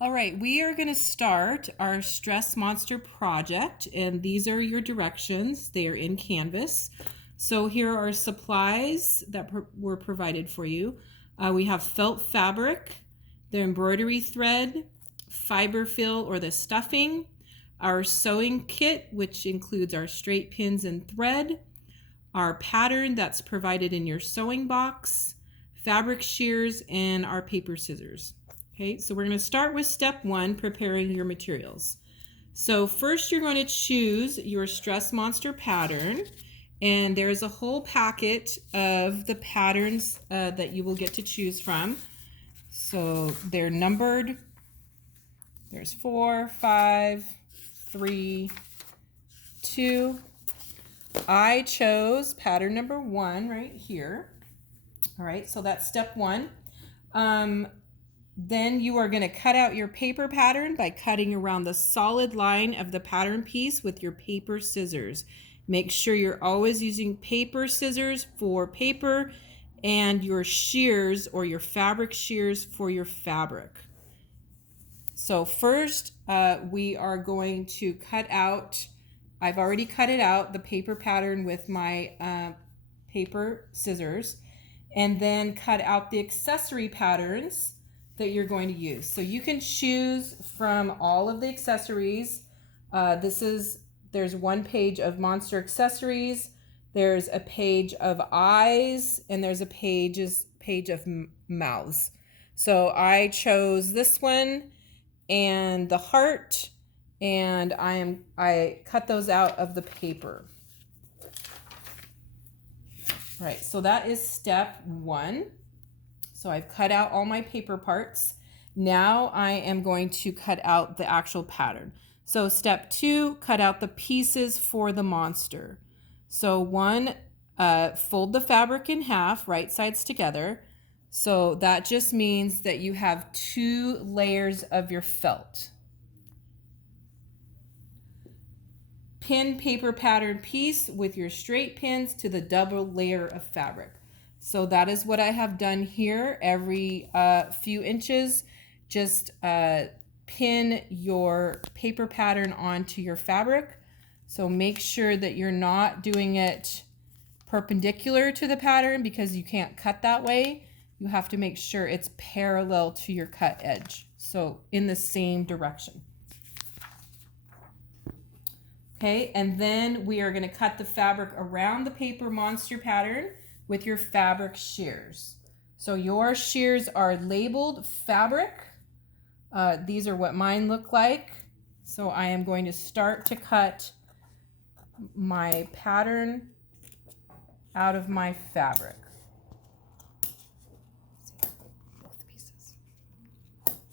All right, we are going to start our Stress Monster project, and these are your directions. They are in Canvas. So here are supplies that were provided for you. We have felt fabric, the embroidery thread, fiber fill or the stuffing, our sewing kit, which includes our straight pins and thread, our pattern that's provided in your sewing box, fabric shears, and our paper scissors. Okay, so we're going to start with step one, preparing your materials. So first you're going to choose your Stress Monster pattern, and there's a whole packet of the patterns that you will get to choose from. So they're numbered. There's 4, 5, 3, 2. I chose pattern number 1 right here. All right, so that's step 1. Then you are going to cut out your paper pattern by cutting around the solid line of the pattern piece with your paper scissors. Make sure you're always using paper scissors for paper and your shears or your fabric shears for your fabric. So first we are going to cut out, I've already cut it out, the paper pattern with my paper scissors, and then cut out the accessory patterns that you're going to use. So you can choose from all of the accessories. There's one page of monster accessories, there's a page of eyes, and there's a page of mouths. So I chose this one and the heart, and I cut those out of the paper. Right, so that is step 1. So I've cut out all my paper parts. Now I am going to cut out the actual pattern. So step 2, cut out the pieces for the monster. So 1, fold the fabric in half, right sides together. So that just means that you have 2 layers of your felt. Pin paper pattern piece with your straight pins to the double layer of fabric. So that is what I have done here. Every few inches, just pin your paper pattern onto your fabric. So make sure that you're not doing it perpendicular to the pattern because you can't cut that way. You have to make sure it's parallel to your cut edge. So in the same direction. Okay, and then we are going to cut the fabric around the paper monster pattern with your fabric shears. So your shears are labeled fabric. These are what mine look like. So I am going to start to cut my pattern out of my fabric. Both pieces.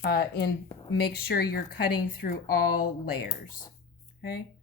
And make sure you're cutting through all layers. Okay.